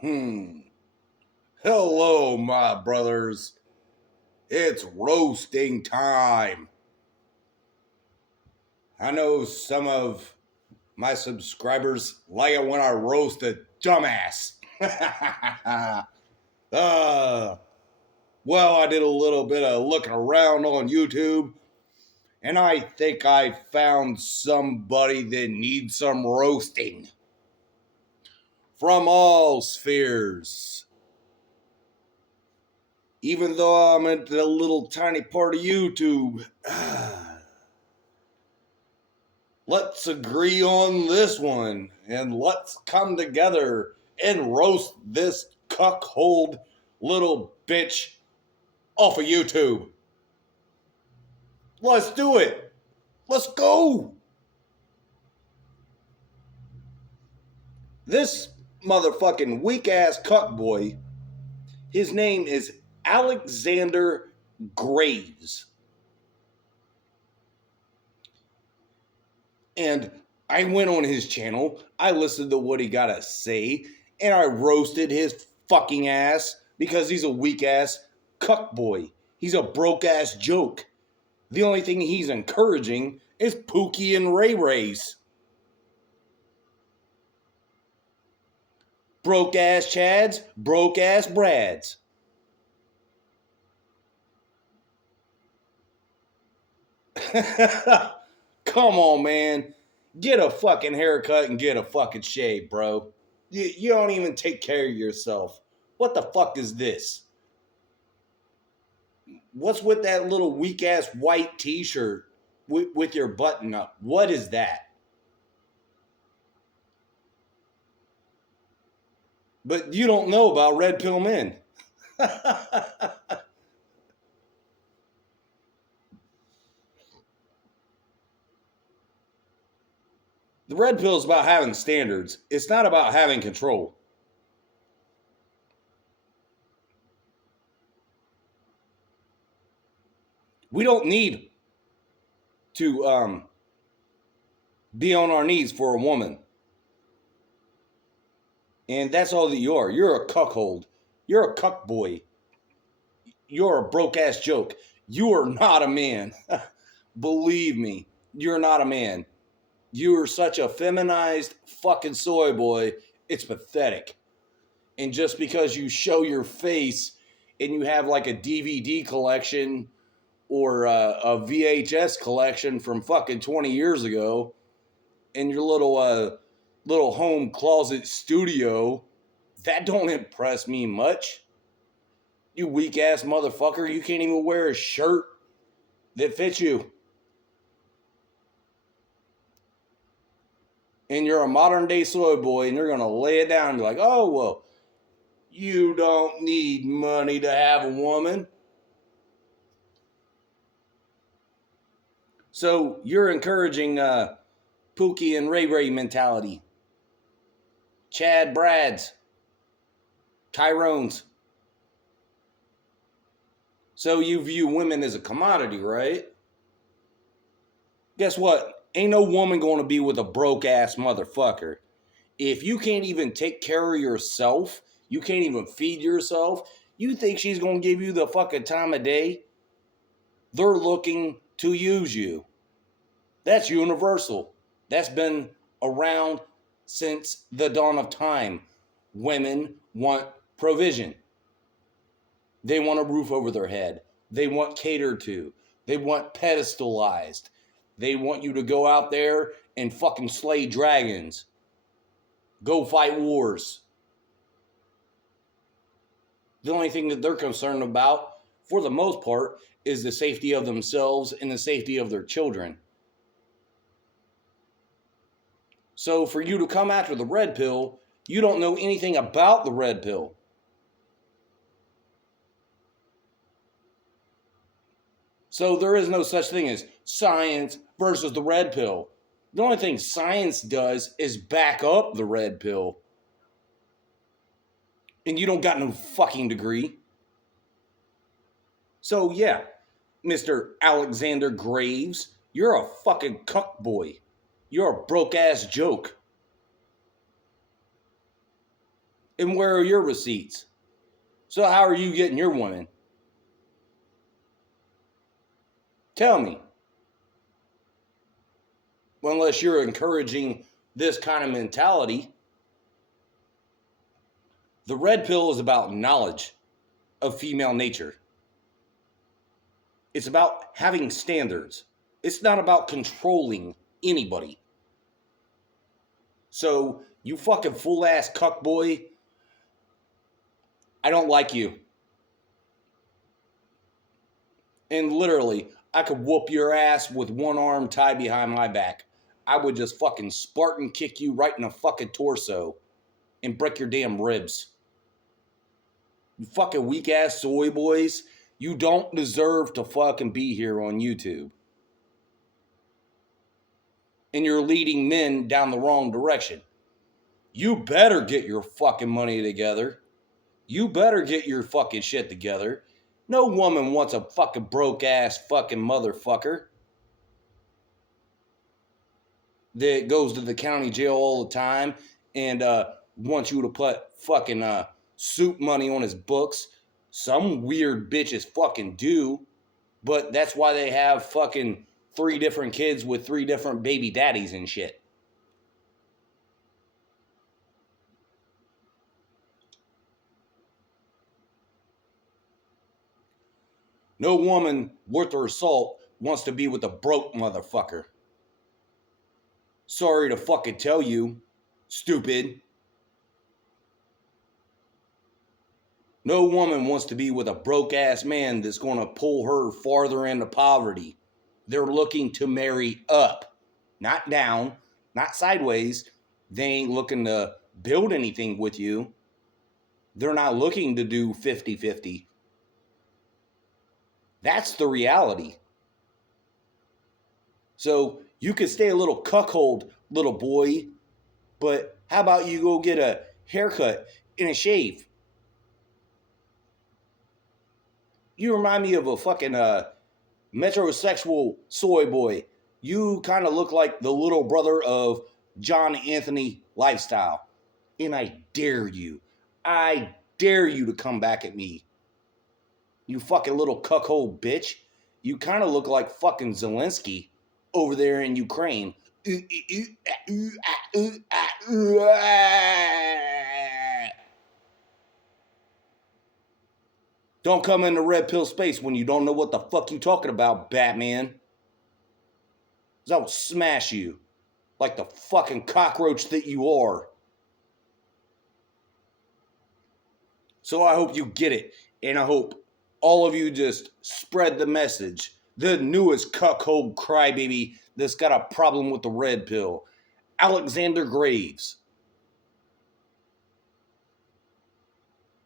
Hmm. Hello, my brothers. It's roasting time. I know some of my subscribers like it when I roast a dumbass. uh, well, I did a little bit of looking around on YouTube, and I think I found somebody that needs some roasting from all spheres. Even though I'm at a little tiny part of YouTube, let's agree on this one and let's come together and roast this cuckold little bitch off of YouTube. Let's do it. Let's go. This motherfucking weak ass cuck boy, his name is Alexander Graves. And I went on his channel, I listened to what he got to say, and I roasted his fucking ass because he's a weak ass cuck boy. He's a broke ass joke. The only thing he's encouraging is Pookie and Ray Rays. Broke ass Chads, broke ass Brads. Come on, man. Get a fucking haircut and get a fucking shave, bro. You don't even take care of yourself. What the fuck is this? What's with that little weak ass white t-shirt with your button up? What is that? But you don't know about red pill men. The red pill is about having standards. It's not about having control. We don't need to be on our knees for a woman. And that's all that you are. You're a cuckold. You're a cuck boy. You're a broke ass joke. You are not a man. Believe me, you're not a man. You are such a feminized fucking soy boy. It's pathetic. And just because you show your face and you have like a DVD collection or a VHS collection from fucking 20 years ago in your little home closet studio, that don't impress me much. You weak ass motherfucker, you can't even wear a shirt that fits you. And you're a modern day soy boy and you're going to lay it down and be like, oh, well, you don't need money to have a woman. So you're encouraging Pookie and Ray Ray mentality. Chad Brads. Tyrones. So you view women as a commodity, right? Guess what? Ain't no woman going to be with a broke ass motherfucker. If you can't even take care of yourself, you can't even feed yourself, you think she's going to give you the fucking time of day? They're looking to use you. That's universal. That's been around since the dawn of time. Women want provision. They want a roof over their head. They want catered to. They want pedestalized. They want you to go out there and fucking slay dragons. Go fight wars. The only thing that they're concerned about, for the most part, is the safety of themselves and the safety of their children. So for you to come after the red pill, you don't know anything about the red pill. So there is no such thing as science versus the red pill. The only thing science does is back up the red pill. And you don't got no fucking degree. So yeah, Mr. Alexander Graves, you're a fucking cuck boy. You're a broke ass joke. And where are your receipts? So how are you getting your women? Tell me. Unless you're encouraging this kind of mentality. The red pill is about knowledge of female nature. It's about having standards. It's not about controlling anybody. So, you fucking fool ass cuck boy, I don't like you. And literally, I could whoop your ass with one arm tied behind my back. I would just fucking Spartan kick you right in the fucking torso and break your damn ribs. You fucking weak ass soy boys. You don't deserve to fucking be here on YouTube. And you're leading men down the wrong direction. You better get your fucking money together. You better get your fucking shit together. No woman wants a fucking broke ass fucking motherfucker that goes to the county jail all the time and wants you to put fucking soup money on his books. Some weird bitches fucking do, but that's why they have fucking 3 different kids with 3 different baby daddies and shit. No woman worth her salt wants to be with a broke motherfucker. Sorry to fucking tell you, stupid. No woman wants to be with a broke ass man that's going to pull her farther into poverty. They're looking to marry up, not down, not sideways. They ain't looking to build anything with you. They're not looking to do 50-50. That's the reality. So you could stay a little cuckold, little boy, but how about you go get a haircut and a shave? You remind me of a fucking metrosexual soy boy. You kind of look like the little brother of John Anthony Lifestyle. And I dare you to come back at me. You fucking little cuckold bitch. You kind of look like fucking Zelensky over there in Ukraine. Don't come into red pill space when you don't know what the fuck you talking about, Batman. 'Cause I'll smash you like the fucking cockroach that you are. So I hope you get it, and I hope all of you just spread the message. The newest cuckold crybaby that's got a problem with the red pill, Alexander Graves.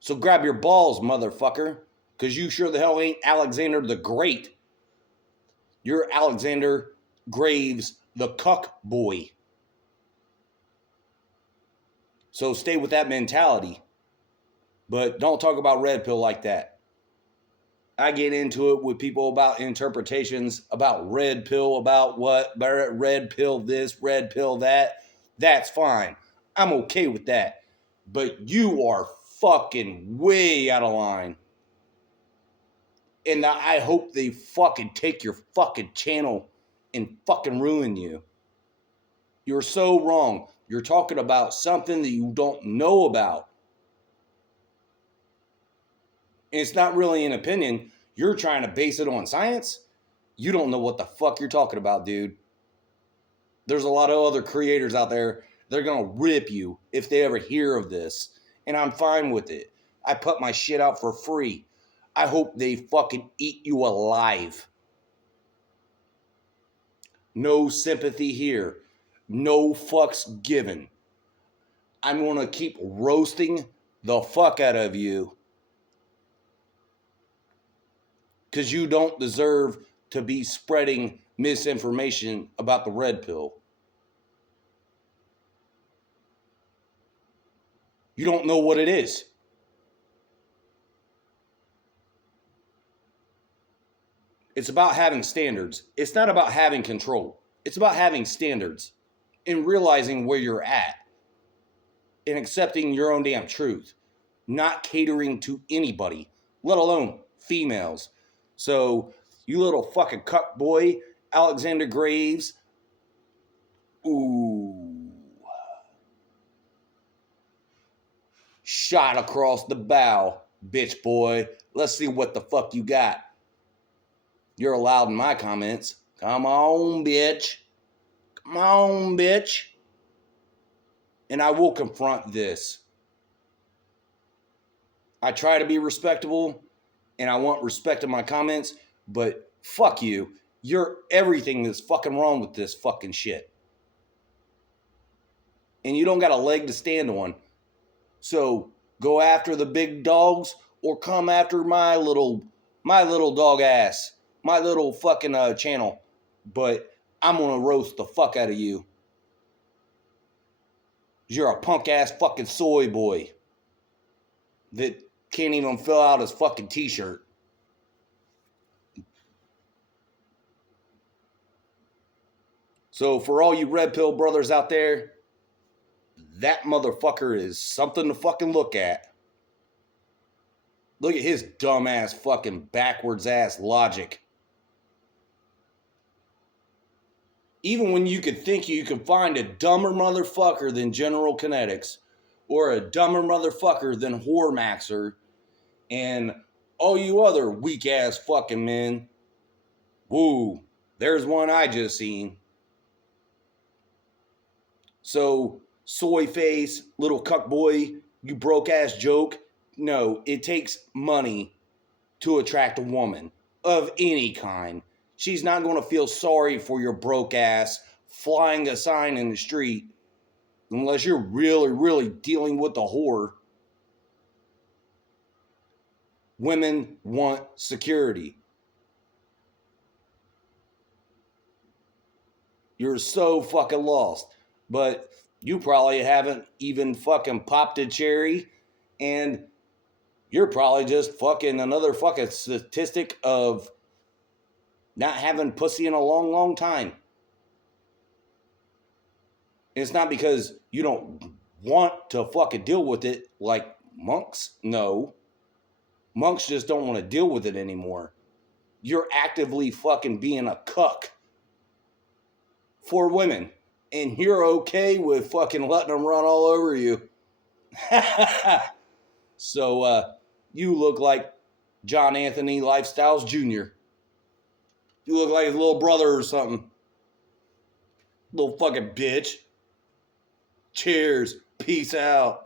So grab your balls, motherfucker, because you sure the hell ain't Alexander the Great. You're Alexander Graves, the cuck boy. So stay with that mentality. But don't talk about red pill like that. I get into it with people about interpretations, about red pill, about what, red pill this, red pill that. That's fine. I'm okay with that. But you are fucking way out of line. And I hope they fucking take your fucking channel and fucking ruin you. You're so wrong. You're talking about something that you don't know about. And it's not really an opinion. You're trying to base it on science. You don't know what the fuck you're talking about, dude. There's a lot of other creators out there. They're going to rip you if they ever hear of this. And I'm fine with it. I put my shit out for free. I hope they fucking eat you alive. No sympathy here. No fucks given. I'm going to keep roasting the fuck out of you. Because you don't deserve to be spreading misinformation about the red pill. You don't know what it is. It's about having standards. It's not about having control. It's about having standards and realizing where you're at. and accepting your own damn truth, not catering to anybody, let alone females. So, you little fucking cuck boy, Alexander Graves, ooh, shot across the bow, bitch boy. Let's see what the fuck you got. You're allowed in my comments. Come on, bitch. Come on, bitch. And I will confront this. I try to be respectable and I want respect in my comments, but fuck you. You're everything that's fucking wrong with this fucking shit. And you don't got a leg to stand on. So go after the big dogs or come after my little dog ass, my little fucking channel. But I'm gonna roast the fuck out of you. You're a punk ass fucking soy boy that can't even fill out his fucking t-shirt. So for all you red pill brothers out there, that motherfucker is something to fucking look at. Look at his dumb ass fucking backwards ass logic. Even when you could think you could find a dumber motherfucker than General Kinetics or a dumber motherfucker than Hormaxer and all you other weak ass fucking men. Woo, there's one I just seen. So, soy face, little cuck boy, you broke ass joke. No, it takes money to attract a woman of any kind. She's not going to feel sorry for your broke ass flying a sign in the street unless you're really, really dealing with a whore. Women want security. You're so fucking lost. But you probably haven't even fucking popped a cherry, and you're probably just fucking another fucking statistic of not having pussy in a long, long time. And it's not because you don't want to fucking deal with it like monks. No. Monks just don't want to deal with it anymore. You're actively fucking being a cuck for women. And you're okay with fucking letting them run all over you. So, you look like John Anthony Lifestyles Jr. You look like his little brother or something. Little fucking bitch. Cheers. Peace out.